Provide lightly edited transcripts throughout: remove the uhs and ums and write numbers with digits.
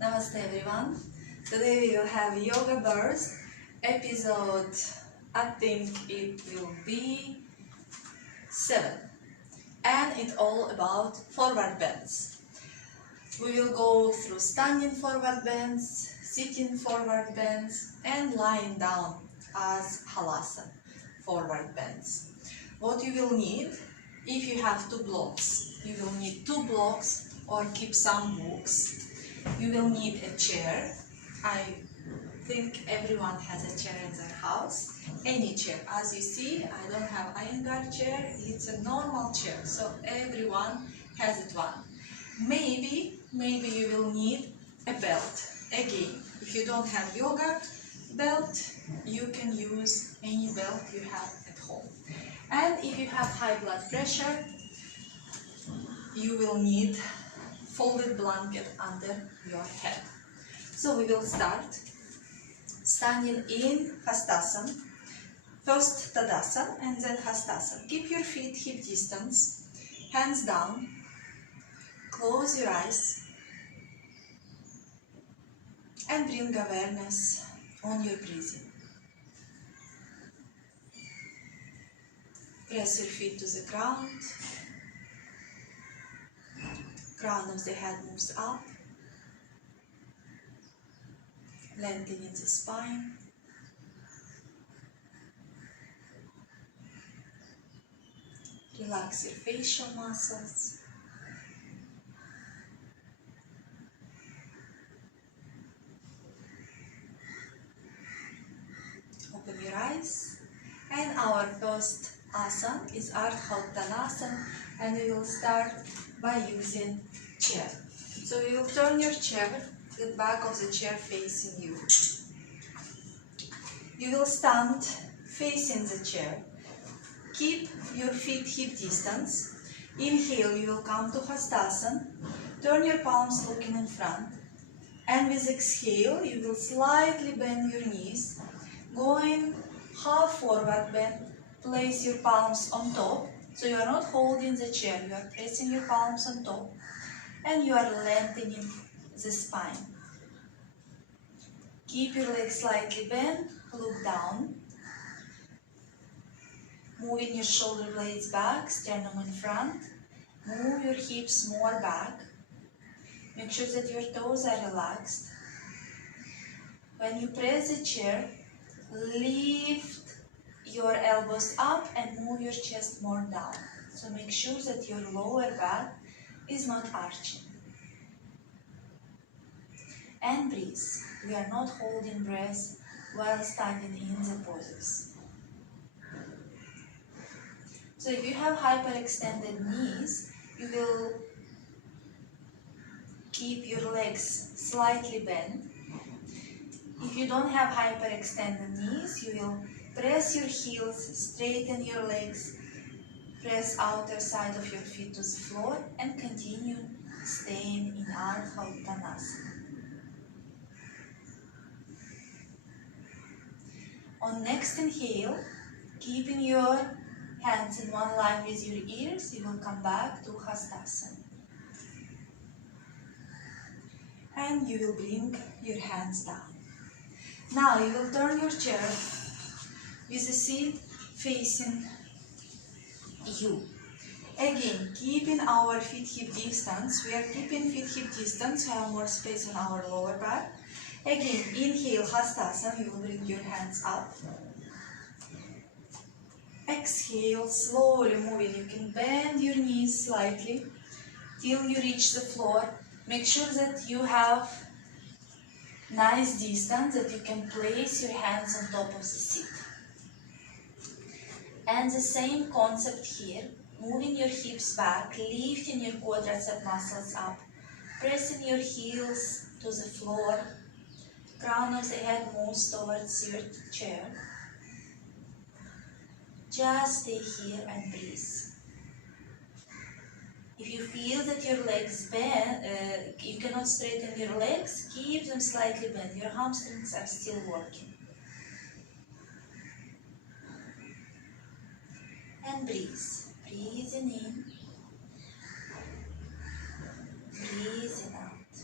Namaste everyone. Today we will have yoga burst episode, I think it will be 7, and it's all about forward bends. We will go through standing forward bends, sitting forward bends, and lying down as Halasana forward bends. What you will need, if you have 2 blocks, you will need 2 blocks or keep some books. You will need a chair. I think everyone has a chair in their house. Any chair. As you see, I don't have Iyengar chair. It's a normal chair. So everyone has it one. Maybe you will need a belt. Again, if you don't have yoga belt, you can use any belt you have at home. And if you have high blood pressure, you will need folded blanket under your head. So we will start standing in Hastasan. First Tadasana and then Hastasan. Keep your feet hip distance, hands down, close your eyes and bring awareness on your breathing. Press your feet to the ground. Crown of the head moves up, lengthening the spine. Relax your facial muscles. Open your eyes. And our first asana is Ardha, and we will start by using chair. So you will turn your chair, the back of the chair facing you. You will stand facing the chair. Keep your feet hip distance. Inhale, you will come to Hastasan. Turn your palms looking in front. And with exhale, you will slightly bend your knees. Going half forward bend. Place your palms on top. So you are not holding the chair, you are pressing your palms on top. And you are lengthening the spine. Keep your legs slightly bent, look down. Moving your shoulder blades back, sternum in front. Move your hips more back. Make sure that your toes are relaxed. When you press the chair, lift your elbows up and move your chest more down. So make sure that your lower back is not arching. And breathe. We are not holding breath while standing in the poses. So if you have hyperextended knees, you will keep your legs slightly bent. If you don't have hyperextended knees, you will press your heels, straighten your legs, press outer side of your feet to the floor and continue staying in Ardha. On next inhale, keeping your hands in one line with your ears, you will come back to Hastasan. And you will bring your hands down. Now you will turn your chair with the seat facing you. Again, keeping our feet hip distance. We are keeping feet hip distance to have more space on our lower back. Again, inhale Hastasan, you will bring your hands up. Exhale, slowly moving. You can bend your knees slightly till you reach the floor. Make sure that you have nice distance, that you can place your hands on top of the seat. And the same concept here, moving your hips back, lifting your quadricep muscles up, pressing your heels to the floor, crown of the head moves towards your chair. Just stay here and breathe. If you feel that your legs bend, you cannot straighten your legs, keep them slightly bent. Your hamstrings are still working. And breathe. Breathing in. Breathing out.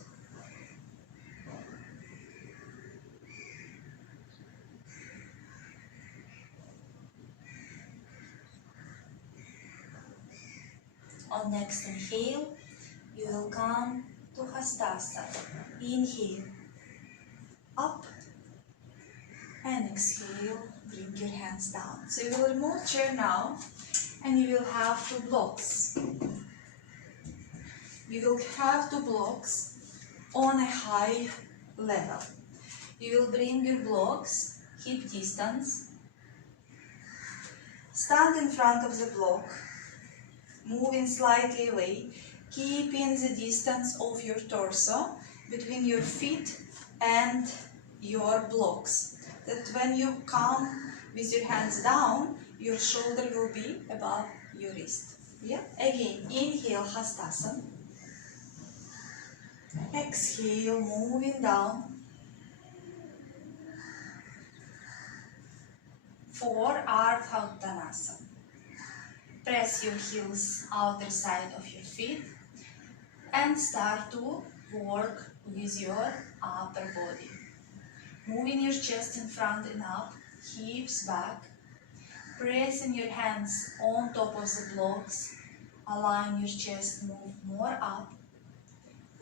On next inhale, you will come to Hastasan. Inhale, up, and exhale, bring your hands down. So you will remove chair now, and you will have 2 blocks. You will have 2 blocks on a high level. You will bring your blocks hip distance. Stand in front of the block, moving slightly away, keeping the distance of your torso between your feet and your blocks. That when you come with your hands down, your shoulder will be above your wrist. Yeah? Again, inhale, Hastasan. Exhale, moving down. 4, Ardha. Press your heels outer side of your feet and start to work with your upper body. Moving your chest in front and up, hips back. Pressing your hands on top of the blocks. Align your chest, move more up.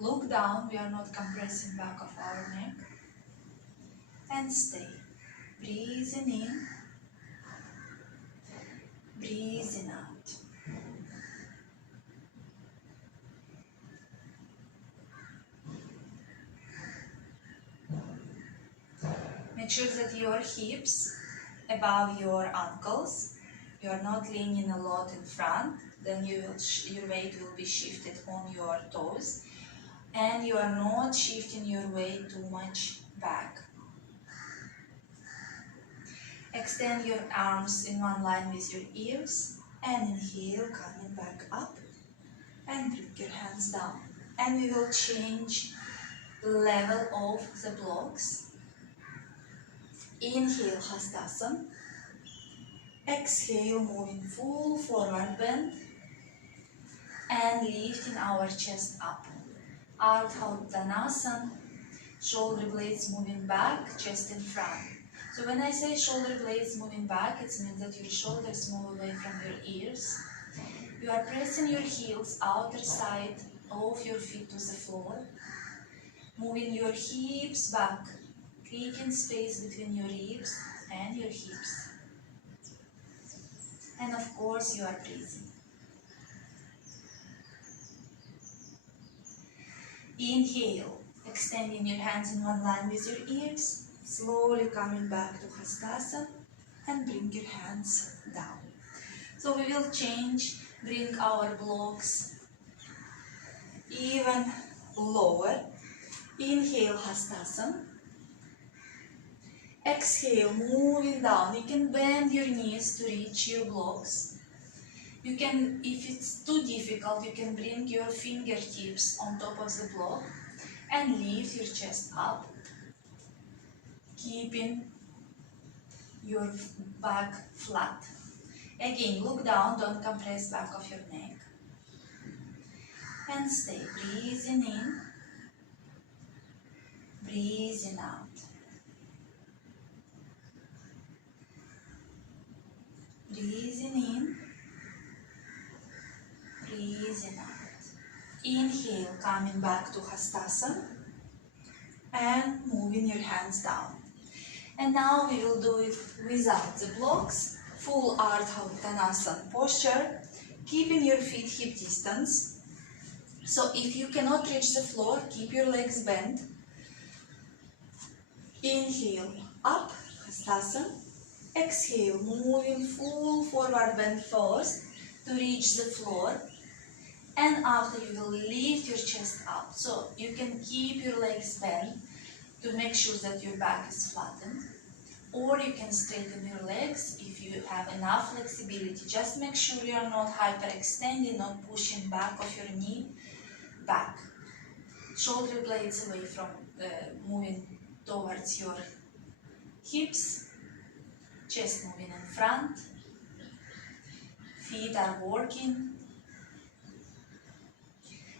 Look down, we are not compressing back of our neck. And stay. Breathing in. Breathing out. Make sure that your hips above your ankles. You are not leaning a lot in front. Then your weight will be shifted on your toes. And you are not shifting your weight too much back. Extend your arms in one line with your ears. And inhale, coming back up. And bring your hands down. And we will change the level of the blocks. Inhale, Hastasan. Exhale, moving full forward bend. And lifting our chest up. Ardha. Shoulder blades moving back, chest in front. So when I say shoulder blades moving back, it means that your shoulders move away from your ears. You are pressing your heels outer side of your feet to the floor. Moving your hips back, creating space between your ribs and your hips. And of course you are breathing. Inhale, extending your hands in one line with your ears. Slowly coming back to Hastasan and bring your hands down. So we will change, bring our blocks even lower. Inhale, Hastasan. Exhale, moving down. You can bend your knees to reach your blocks. You can, if it's too difficult, you can bring your fingertips on top of the block and lift your chest up. Keeping your back flat. Again, look down, don't compress back of your neck. And stay. Breathing in. Breathing out. Breathing in. Breathing out. Inhale, coming back to Hastasan. And moving your hands down. And now we will do it without the blocks, full Ardha posture, keeping your feet hip distance. So if you cannot reach the floor, keep your legs bent. Inhale, up, Hastasan. Exhale, moving full forward bend first to reach the floor. And after you will lift your chest up. So you can keep your legs bent to make sure that your back is flattened, or you can straighten your legs if you have enough flexibility. Just make sure you are not hyperextending, not pushing back of your knee back. Shoulder blades away from moving towards your hips, chest moving in front, feet are working.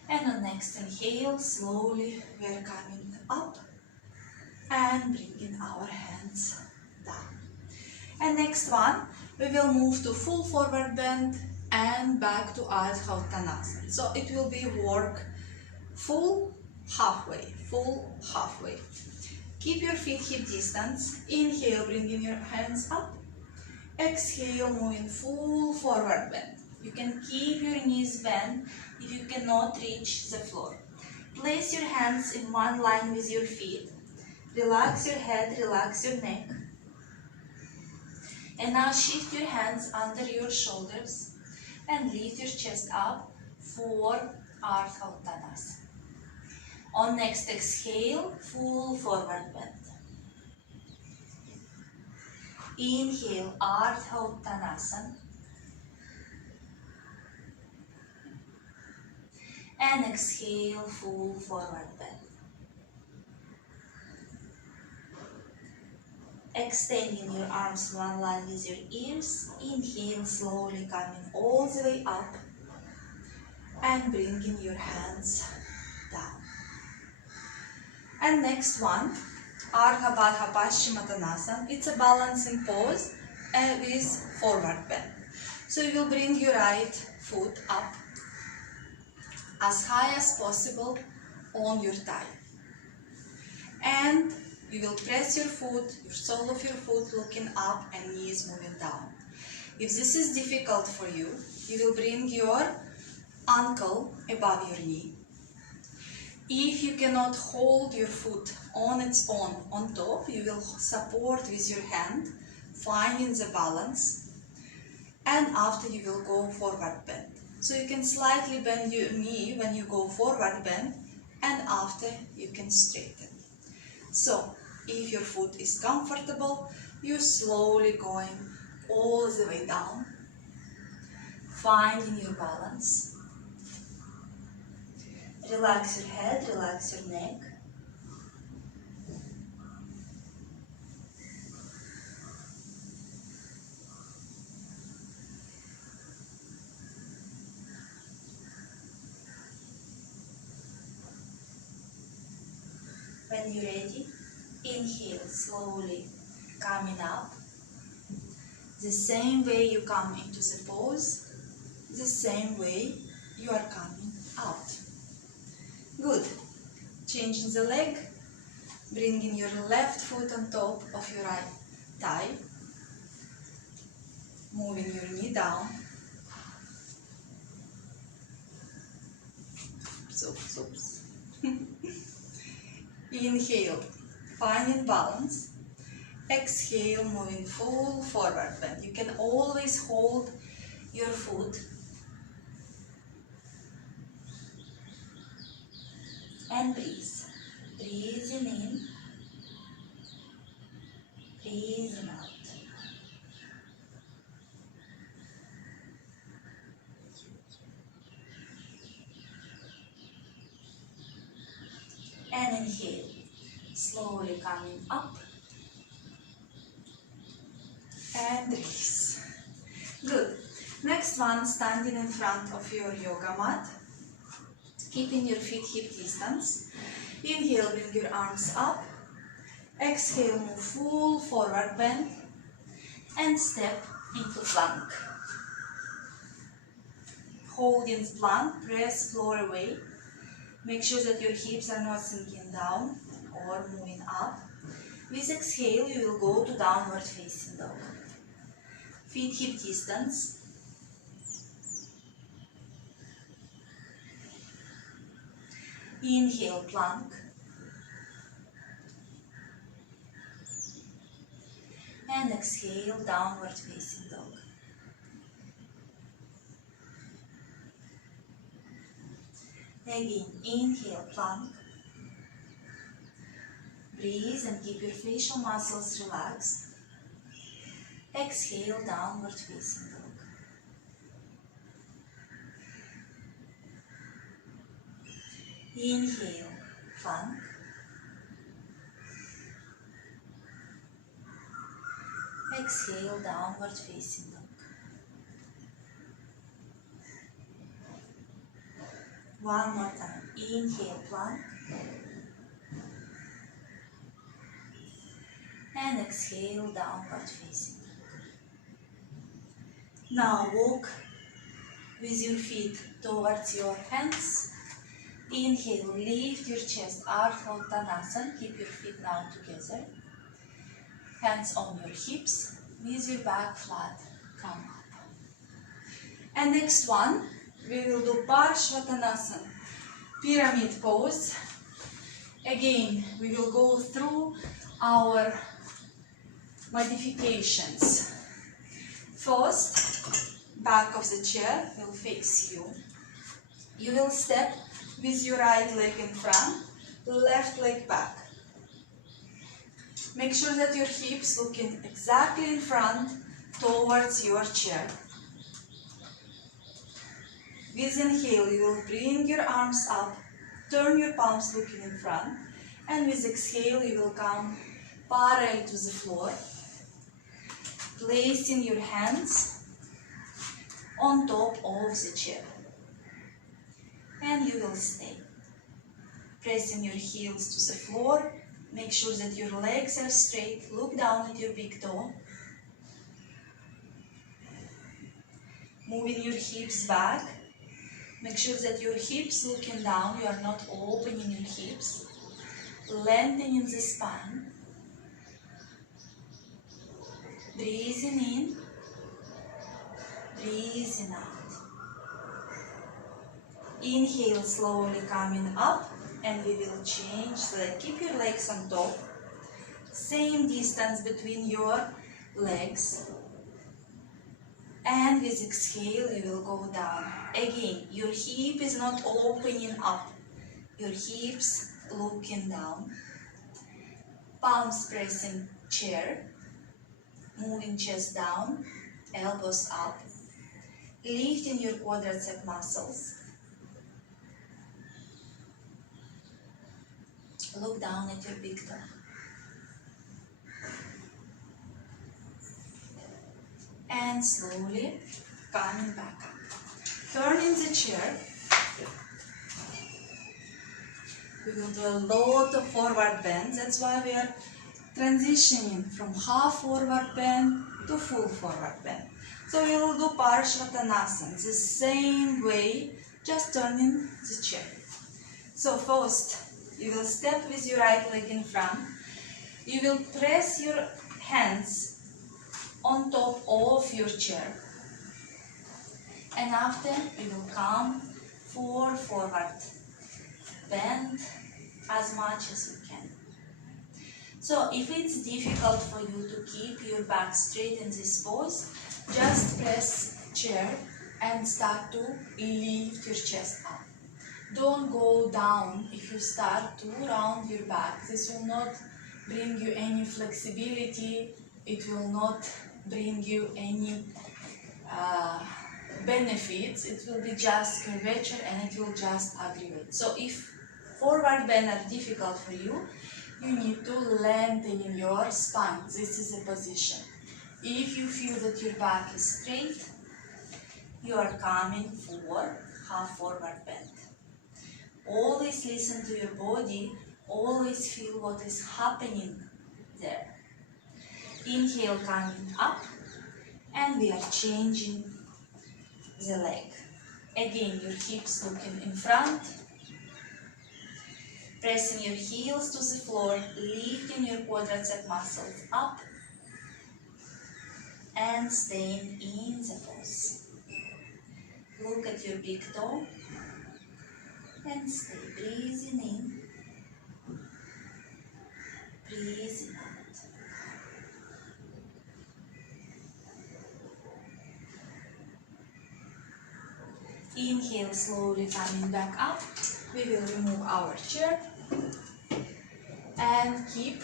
And on next inhale, slowly we are coming up and bringing our hands down. And next one, we will move to full forward bend and back to Uttanasana. So it will be work full halfway. Keep your feet hip distance. Inhale, bringing your hands up. Exhale, moving full forward bend. You can keep your knees bent if you cannot reach the floor. Place your hands in one line with your feet. Relax your head, relax your neck. And now shift your hands under your shoulders and lift your chest up for Ardha Uttanasana. On next exhale, full forward bend. Inhale, Ardha Uttanasana. And exhale, full forward bend. Extending your arms one line with your ears. Inhale, slowly coming all the way up. And bringing your hands down. And next one, Ardha Baddha Paschimottanasana. It's a balancing pose with forward bend. So you will bring your right foot up as high as possible on your thigh. And you will press your foot, your sole of your foot looking up and knees moving down. If this is difficult for you, you will bring your ankle above your knee. If you cannot hold your foot on its own on top, you will support with your hand, finding the balance, and after you will go forward bend. So you can slightly bend your knee when you go forward bend, and after you can straighten. So if your foot is comfortable, you're slowly going all the way down, finding your balance. Relax your head, relax your neck. When you're ready, inhale slowly, coming up. The same way you come into the pose, the same way you are coming out. Good. Changing the leg, bringing your left foot on top of your right thigh, moving your knee down. Oops. Inhale, finding balance. Exhale, moving full forward bend. You can always hold your foot and breathe. Breathing in, breathing out. And inhale, slowly coming up and release. Good. Next one, standing in front of your yoga mat, keeping your feet hip distance. Inhale, bring your arms up. Exhale, move full forward bend and step into plank. Holding plank, press floor away. Make sure that your hips are not sinking down or moving up. With exhale, you will go to downward facing dog. Feet hip distance. Inhale, plank. And exhale, downward facing dog. Again, inhale, plank. Breathe and keep your facial muscles relaxed. Exhale, downward facing dog. Inhale, plank. Exhale, downward facing dog. One more time. Inhale, plank. And exhale, downward facing dog. Now walk with your feet towards your hands. Inhale, lift your chest, Ardha Uttanasana. Keep your feet now together. Hands on your hips, with your back flat, come up. And next one, we will do Parashat, pyramid pose. Again, we will go through our modifications. First, back of the chair will face you. You will step with your right leg in front, left leg back. Make sure that your hips looking exactly in front towards your chair. With inhale, you will bring your arms up, turn your palms looking in front, and with exhale, you will come parallel to the floor, placing your hands on top of the chair. And you will stay. Pressing your heels to the floor, make sure that your legs are straight, look down at your big toe. Moving your hips back. Make sure that your hips looking down, you are not opening your hips. Lengthening the spine. Breathing in, breathing out. Inhale, slowly coming up, and we will change the leg. Keep your legs on top. Same distance between your legs. And with exhale, you will go down. Again, your hip is not opening up. Your hips looking down. Palms pressing chair. Moving chest down, elbows up. Lifting your quadricep muscles. Look down at your big toe. And slowly coming back up. Turning the chair. We will do a lot of forward bend. That's why we are transitioning from half forward bend to full forward bend. So we will do Parashat the same way, just turning the chair. So first, you will step with your right leg in front. You will press your hands on top of your chair. And after, you will come for forward bend as much as you can. So if it's difficult for you to keep your back straight in this pose, just press chair and start to lift your chest up. Don't go down if you start to round your back. This will not bring you any flexibility. It will not bring you any benefits. It will be just curvature and it will just aggravate. So if forward bend are difficult for you, you need to lengthen in your spine. This is a position. If you feel that your back is straight, you are coming for half forward bend. Always listen to your body, always feel what is happening there. Inhale, coming up, and we are changing the leg. Again, your hips looking in front, pressing your heels to the floor, lifting your quadricep muscles up, and staying in the pose. Look at your big toe, and stay. Breathing in, breathing out. Inhale, slowly coming back up. We will remove our chair and keep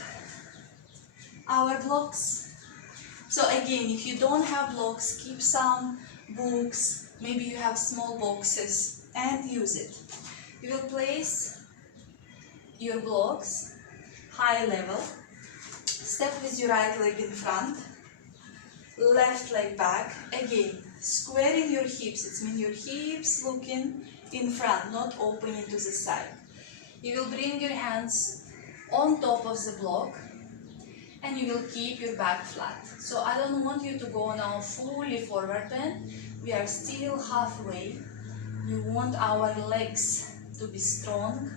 our blocks. So again, if you don't have blocks, keep some books. Maybe you have small boxes and use it. You will place your blocks high level. Step with your right leg in front, left leg back. Again, squaring your hips. It means your hips looking in front, not opening to the side. You will bring your hands on top of the block and you will keep your back flat. So I don't want you to go now fully forward bend. We are still halfway. We want our legs to be strong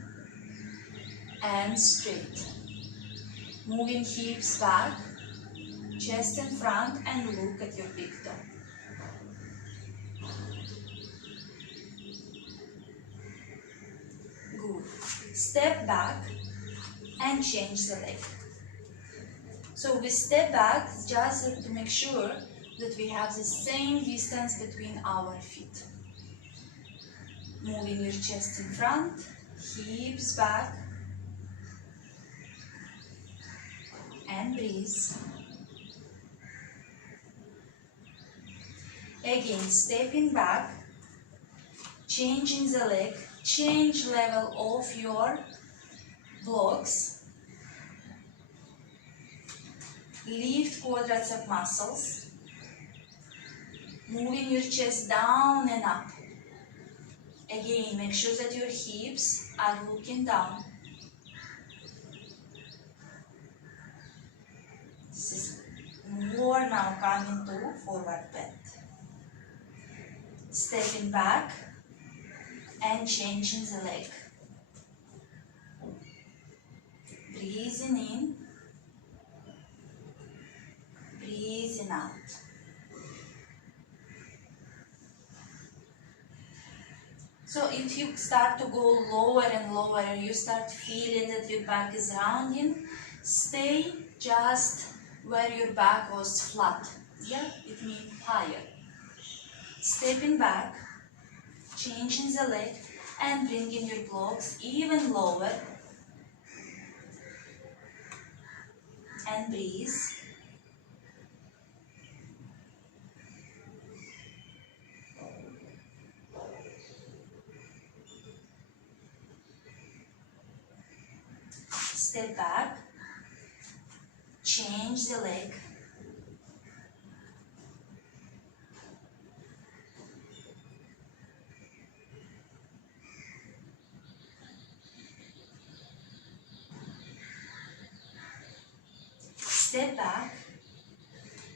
and straight. Moving hips back, chest in front, and look at your big toe. Good. Step back and change the leg. So we step back just to make sure that we have the same distance between our feet. Moving your chest in front, hips back, and breathe. Again, stepping back, changing the leg, change level of your blocks. Lift quadriceps muscles. Moving your chest down and up. Again, make sure that your hips are looking down. This is more now coming to forward bend. Stepping back and changing the leg. Breathing in, breathing out. So if you start to go lower and lower and you start feeling that your back is rounding, stay just where your back was flat. Yeah, it means higher. Stepping back, changing the leg and bringing your blocks even lower. And breathe. Step back, change the leg, step back,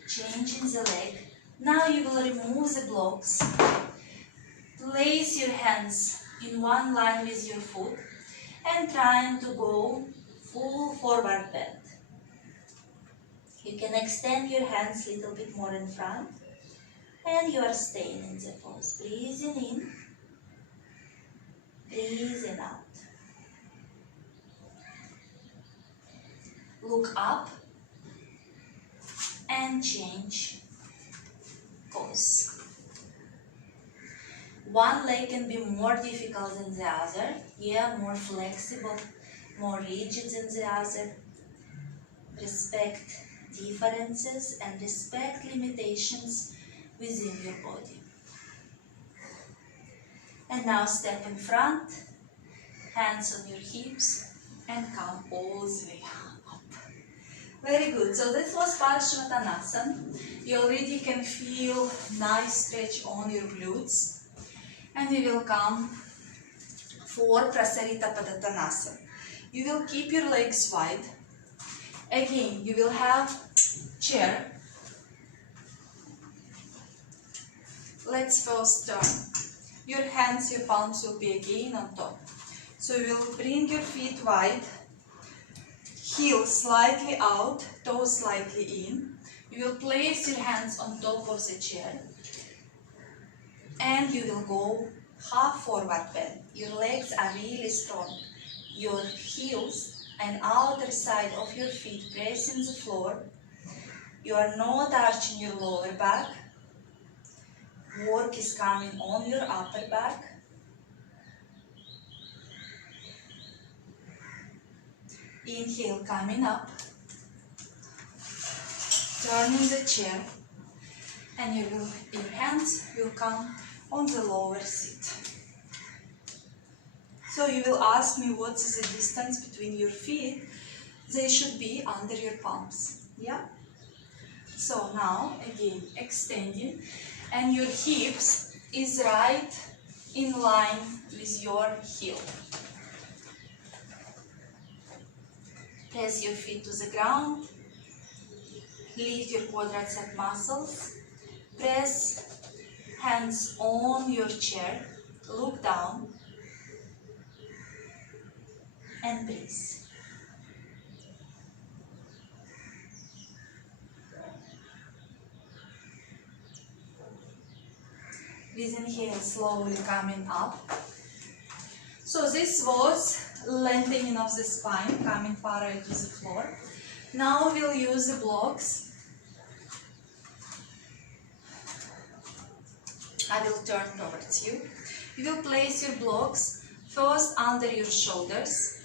changing the leg. Now you will remove the blocks, place your hands in one line with your foot and trying to go full forward bend. You can extend your hands a little bit more in front and you are staying in the pose. Breathing in, breathing out. Look up and change pose. One leg can be more difficult than the other. Yeah, more flexible, more rigid than the other. Respect differences and respect limitations within your body. And now step in front, hands on your hips, and come all the way up. Very good. So this was Parashat. You already can feel nice stretch on your glutes. And we will come for Prasarita Padottanasana. You will keep your legs wide. Again, you will have chair. Let's first turn. Your hands, your palms will be again on top. So you will bring your feet wide, heels slightly out, toes slightly in. You will place your hands on top of the chair. And you will go half forward bend. Your legs are really strong. Your heels and outer side of your feet pressing the floor. You are not arching your lower back. Work is coming on your upper back. Inhale, coming up. Turning the chair. And your hands will come on the lower seat. So you will ask me what is the distance between your feet. They should be under your palms. Yeah? So now again extending and your hips is right in line with your heel. Press your feet to the ground. Lift your quadriceps muscles. Press hands on your chair, look down and breathe. With inhale, slowly coming up. So this was lengthening of the spine, coming parallel to the floor. Now we'll use the blocks. I will turn towards you. You will place your blocks first under your shoulders.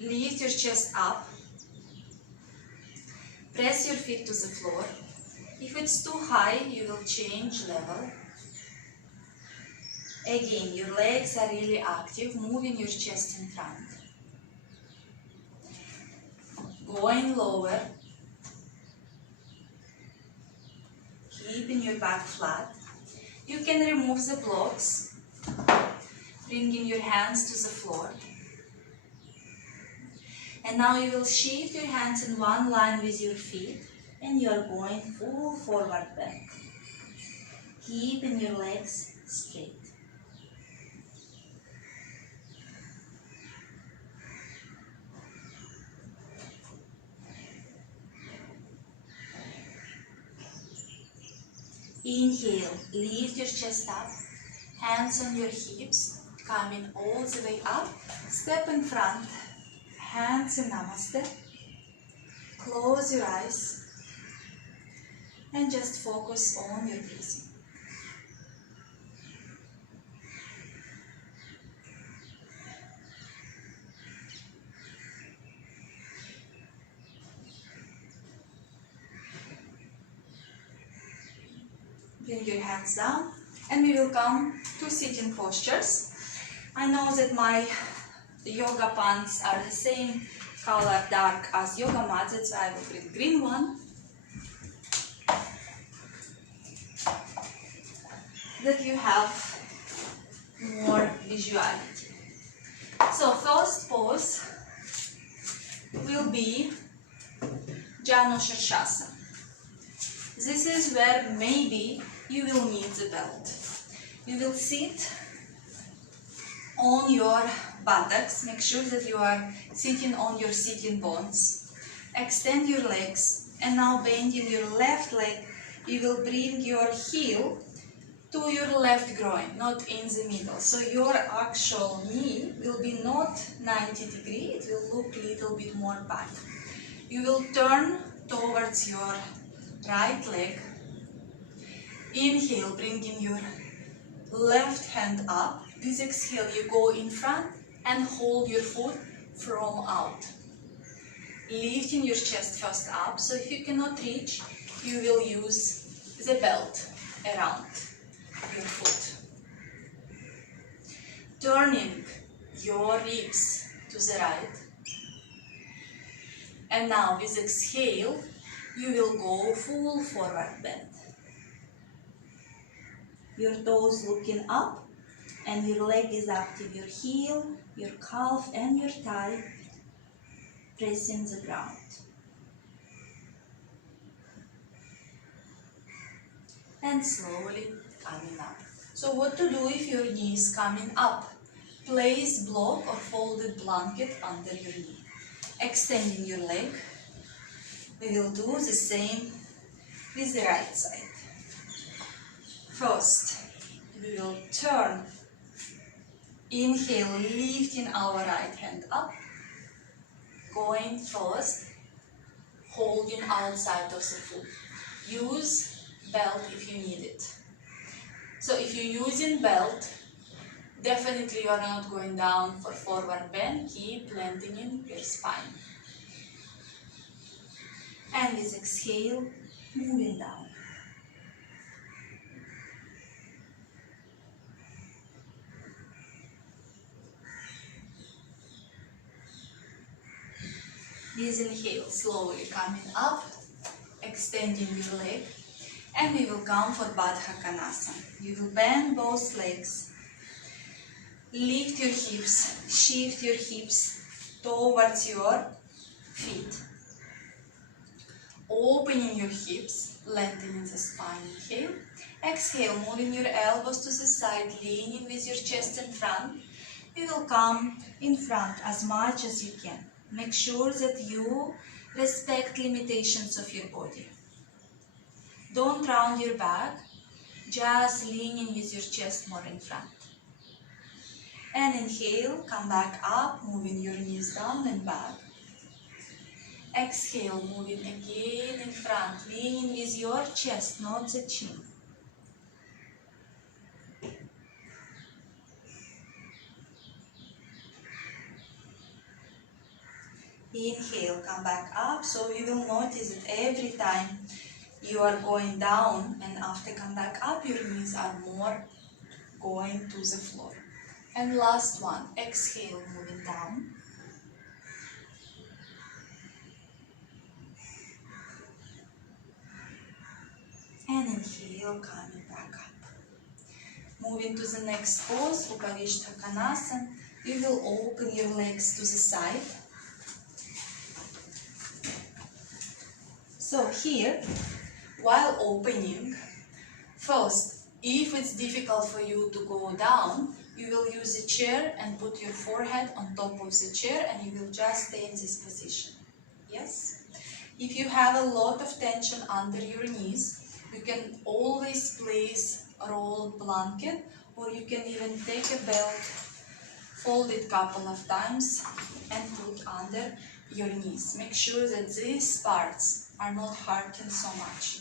Lift your chest up. Press your feet to the floor. If it's too high, you will change level. Again, your legs are really active, moving your chest in front. Going lower. Keeping your back flat. You can remove the blocks, bringing your hands to the floor. And now you will shift your hands in one line with your feet. And you are going full forward bend. Keeping your legs straight. Inhale, lift your chest up, hands on your hips, coming all the way up. Step in front, hands in Namaste. Close your eyes. And just focus on your breathing. Bring your hands down and we will come to sitting postures. I know that my yoga pants are the same color dark as yoga mats, that's why I will bring green one. That you have more visuality. So first pose will be Janu Shirshasana. This is where maybe you will need the belt. You will sit on your buttocks. Make sure that you are sitting on your sitting bones. Extend your legs and now bending your left leg. You will bring your heel to your left groin, not in the middle. So your actual knee will be not 90 degrees, it will look a little bit more back. You will turn towards your right leg. Inhale, bringing your left hand up. With exhale, you go in front and hold your foot from out. Lifting your chest first up, so if you cannot reach, you will use the belt around your foot. Turning your ribs to the right. And now with exhale, you will go full forward bend. Your toes looking up and your leg is active. Your heel, your calf and your thigh pressing the ground. And slowly coming up. So what to do if your knee is coming up? Place block or folded blanket under your knee. Extending your leg. We will do the same with the right side. First, we will turn. Inhale, lifting our right hand up. Going first, holding outside of the foot. Use belt if you need it. So if you're using belt, definitely you are not going down for forward bend. Keep lengthening your spine. And with exhale, moving down. With inhale, slowly coming up, extending your leg, and we will come for Baddha Konasana. You will bend both legs, lift your hips, shift your hips towards your feet, opening your hips, lengthening the spine. Inhale. Exhale, moving your elbows to the side, leaning with your chest in front. You will come in front as much as you can. Make sure that you respect limitations of your body. Don't round your back, just leaning with your chest more in front. And inhale, come back up, moving your knees down and back. Exhale, moving again in front, leaning with your chest, not the chin. Inhale, come back up. So you will notice that every time you are going down and after come back up, your knees are more going to the floor. And last one, exhale, moving down. And inhale, coming back up. Moving to the next pose, Upavishtakonasana. You will open your legs to the side. So here, while opening, first, if it's difficult for you to go down, you will use a chair and put your forehead on top of the chair and you will just stay in this position. Yes? If you have a lot of tension under your knees, you can always place a rolled blanket, or you can even take a belt, fold it a couple of times and put under your knees. Make sure that these parts are not hurting so much.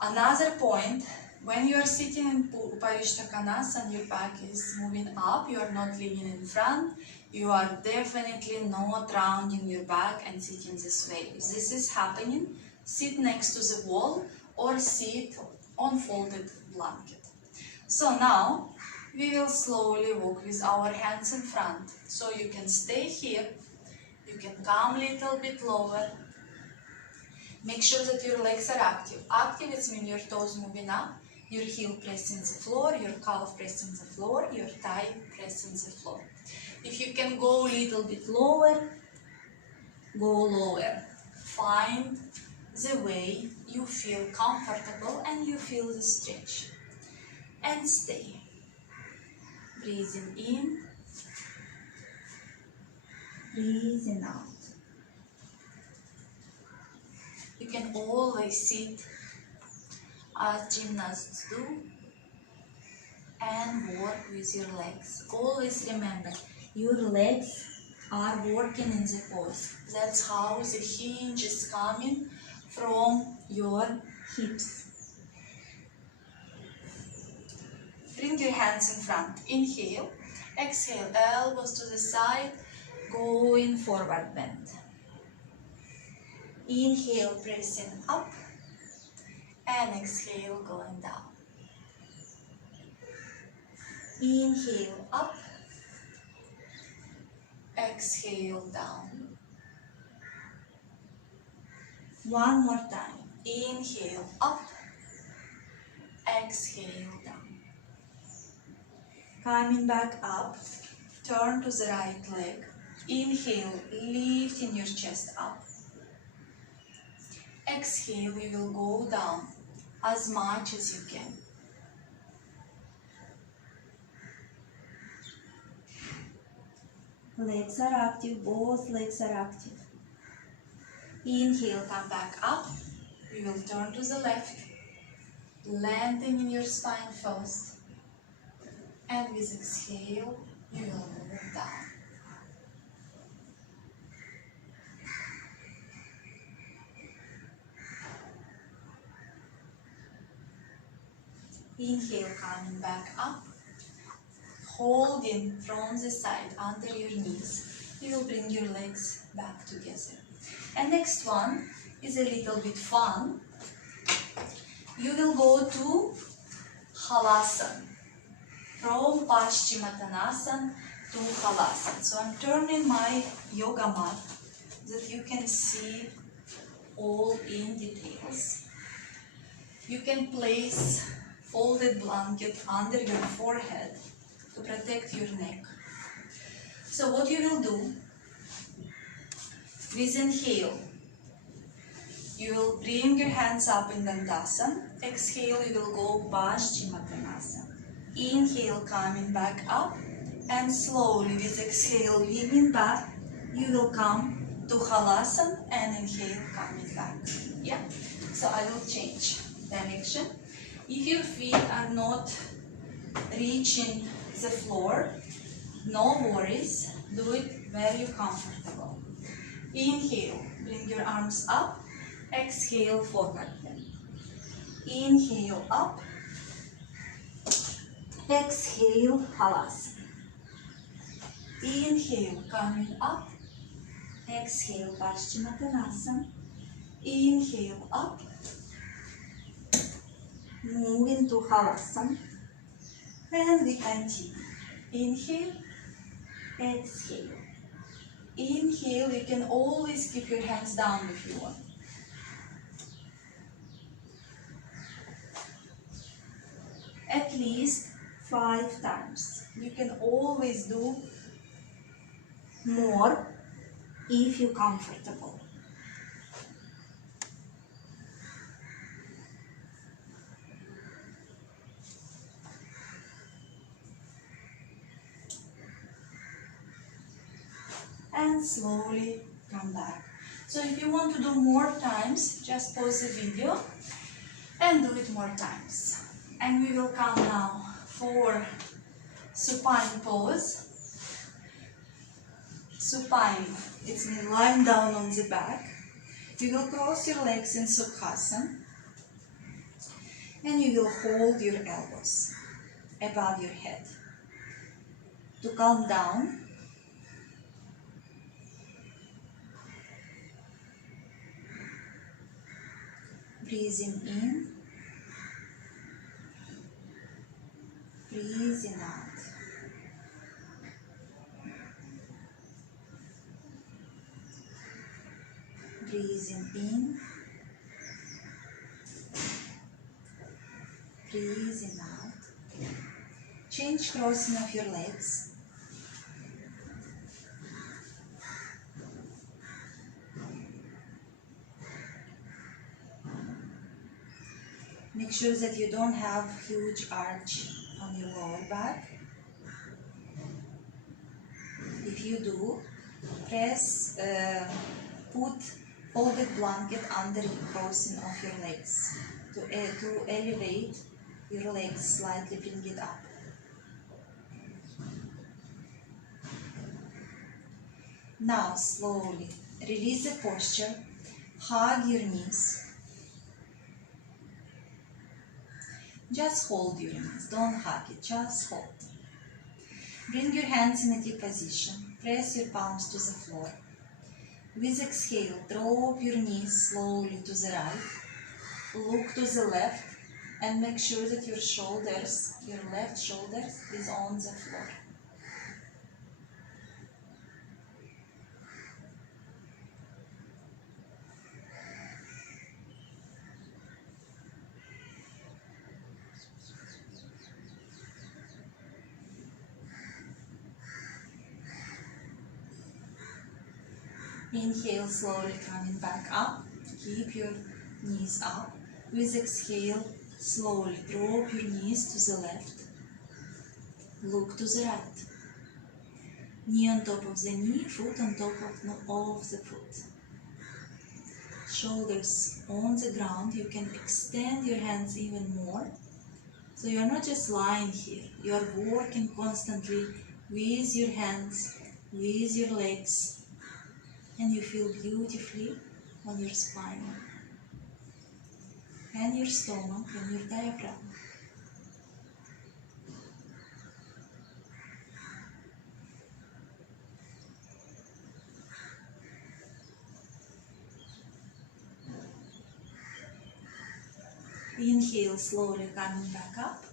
Another point, when you are sitting in Upavishtakonasana and your back is moving up, you are not leaning in front, you are definitely not rounding your back and sitting this way. If this is happening, sit next to the wall or sit on folded blanket. So now, we will slowly walk with our hands in front. So you can stay here, you can come a little bit lower. Make sure that your legs are active. Active, it means your toes moving up, your heel pressing the floor, your calf pressing the floor, your thigh pressing the floor. If you can go a little bit lower, go lower. Find the way you feel comfortable and you feel the stretch. And stay. Breathing in, breathing out. You can always sit as gymnasts do and work with your legs. Always remember, your legs are working in the pose. That's how the hinge is coming from your hips. Bring your hands in front. Inhale. Exhale. Elbows to the side. Going forward bend. Inhale, pressing up. And exhale, going down. Inhale, up. Exhale, down. One more time. Inhale, up. Exhale, down. Coming back up. Turn to the right leg. Inhale, lifting your chest up. Exhale, you will go down as much as you can. Legs are active, both legs are active. Inhale, come back up. You will turn to the left, lengthening your spine first. And with exhale, you will move down. Inhale, coming back up. Holding from the side under your knees. You will bring your legs back together. And next one is a little bit fun. You will go to Halasana. From Paschimottanasana to Halasana. So I'm turning my yoga mat that you can see all in details. You can place folded blanket under your forehead to protect your neck. So what you will do, with inhale, You will bring your hands up in Dandasana. Exhale, you will go Paschimottanasana. Inhale, coming back up. And slowly with exhale, leaning back, you will come to Halasana and inhale, coming back. Yeah? So I will change direction. If your feet are not reaching the floor, no worries. Do it where you're comfortable. Inhale, bring your arms up. Exhale, forward bend. Inhale, up. Exhale, Halasana. Inhale, coming up. Exhale, Paschimottanasana. Inhale, up. Move into Halasana. And we continue. Inhale, exhale. Inhale, you can always keep your hands down if you want. At least 5 times. You can always do more if you're comfortable. And slowly come back. So if you want to do more times, just pause the video and do it more times. And we will come now for supine pose. Supine, it's mean lying down on the back. You will cross your legs in Sukhasana. And you will hold your elbows above your head. To calm down, breathing in, breathing out. Breathing in, breathing out. Change crossing of your legs. Make sure that you don't have huge arch on your lower back. If you do, press, put folded blanket under the crossing of your legs to elevate your legs slightly, bring it up. Now slowly release the posture, hug your knees. Just hold your knees, don't hug it, just hold. Bring your hands in a deep position, press your palms to the floor. With exhale, drop your knees slowly to the right, look to the left, and make sure that your shoulders, your left shoulder is on the floor. Inhale, slowly coming back up. Keep your knees up. With exhale, slowly drop your knees to the left. Look to the right. Knee on top of the knee, foot on top of the foot. Shoulders on the ground. You can extend your hands even more. So you are not just lying here. You are working constantly with your hands, with your legs. And you feel beautifully on your spine and your stomach and your diaphragm. Inhale, slowly coming back up,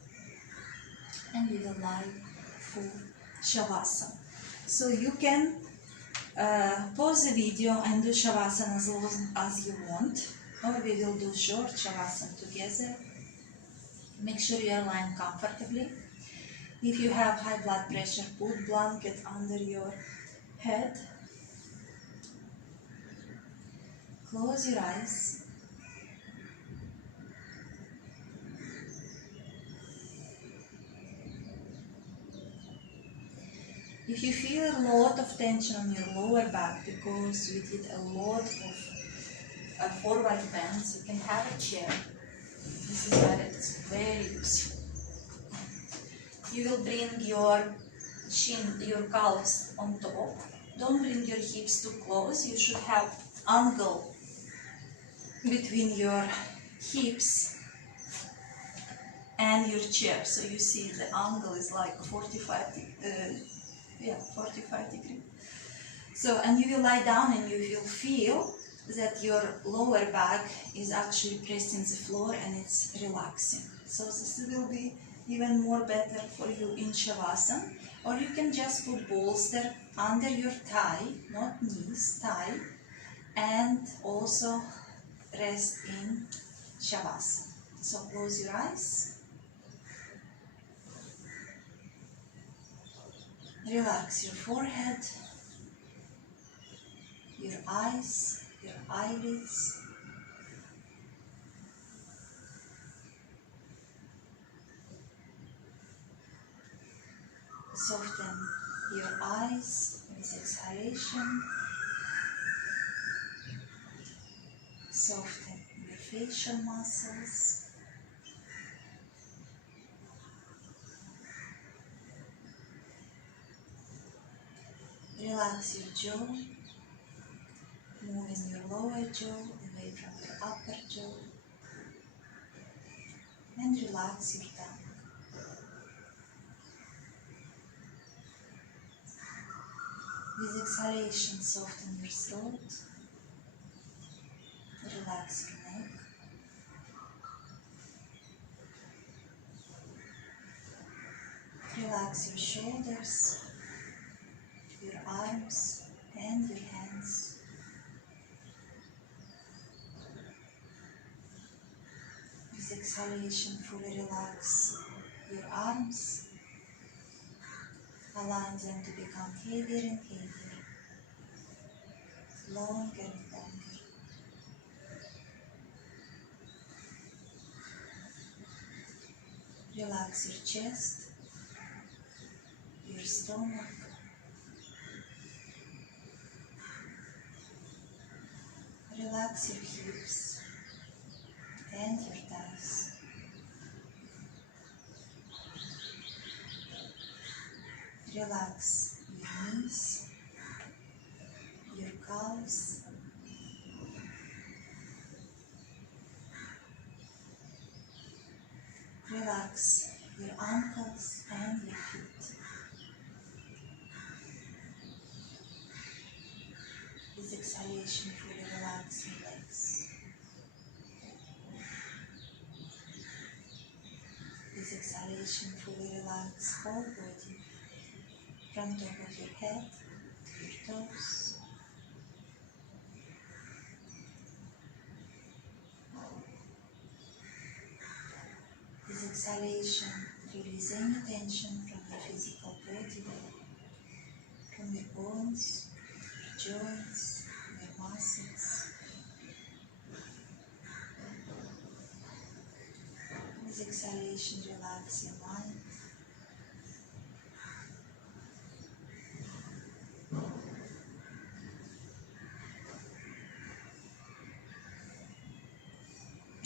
and we will lie for Shavasana. So you can pause the video and do Shavasana as long as you want, or we will do short Shavasana together. Make sure you are lying comfortably. If you have high blood pressure, put blanket under your head. Close your eyes If you feel a lot of tension on your lower back because you did a lot of forward bends, you can have a chair. This is where it's very useful. You will bring your chin, your calves on top. Don't bring your hips too close. You should have angle between your hips and your chair. So you see the angle is like 45 degrees. So, and you will lie down and you will feel that your lower back is actually pressing the floor and it's relaxing. So this will be even more better for you in Shavasana. Or you can just put bolster under your thigh, not knees, thigh, and also rest in Shavasana. So close your eyes. Relax your forehead, your eyes, your eyelids. Soften your eyes with exhalation. Soften your facial muscles. Relax your jaw, moving your lower jaw away from your upper jaw, and relax your tongue. With exhalation, soften your throat, relax your neck, relax your shoulders, your arms and your hands. With exhalation, fully relax your arms, allowing them to become heavier and heavier, longer and longer. Relax your chest, your stomach, relax your hips and your thighs. Relax your knees, your calves, relax your ankles and your feet. With exhalation, fully relax your legs. With exhalation, fully relax whole body, from top of your head to your toes. With exhalation, release any tension from your physical body, from your bones, your joints, your muscles. With exhalation, relax your mind.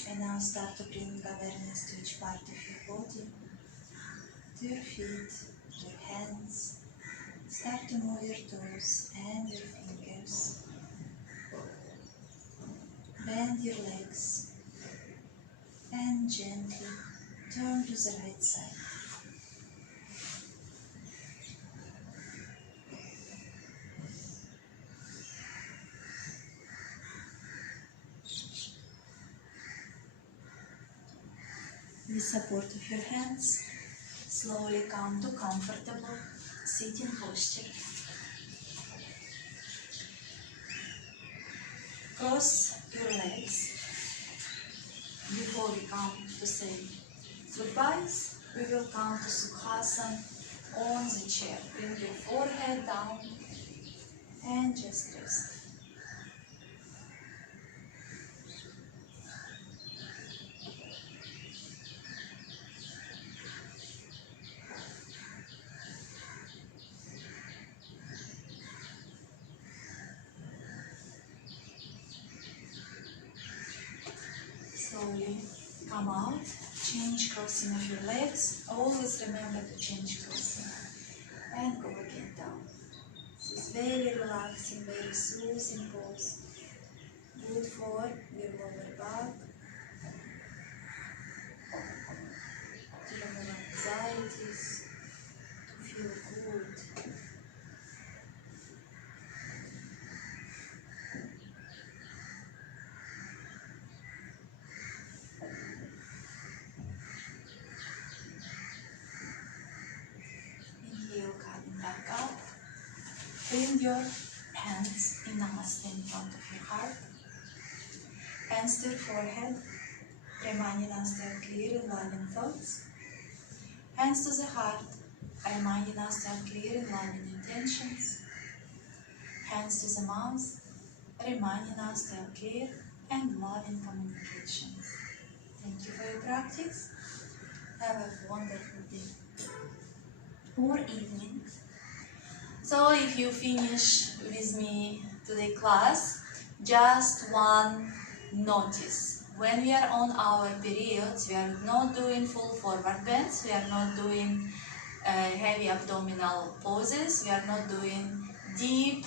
And now start to bring awareness to each part of your body, to your feet, to your hands. Start to move your toes and your fingers. Bend your legs and gently turn to the right side. With support of your hands, slowly come to comfortable sitting posture. Cross your legs. Before we come to say goodbyes, we will come to Sukhasana on the chair. Bring your forehead down and just rest. slowly come out, change crossing of your legs. Always remember to change crossing. And go again down. This is very relaxing, very soothing pose. Good for your lower back. To remove anxieties, to feel good. Inhale, coming back up. Bring your hands in Namaste in front of your heart. Hands to your forehead, reminding us to have clear and loving thoughts. Hands to the heart, reminding us to have clear and loving intentions. Hands to the mouth, reminding us to have clear and loving communications. Thank you for your practice. Have a wonderful day or evening. So if you finish with me today class, just one notice. When we are on our periods, we are not doing full forward bends, we are not doing heavy abdominal poses, we are not doing deep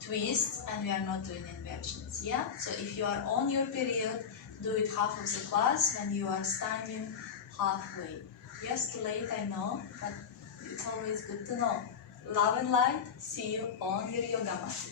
twists, and we are not doing inversions. Yeah? So if you are on your period, do it half of the class. When you are standing, halfway. Yes, too late, I know, but it's always good to know. Love and light. See you on your yoga mat.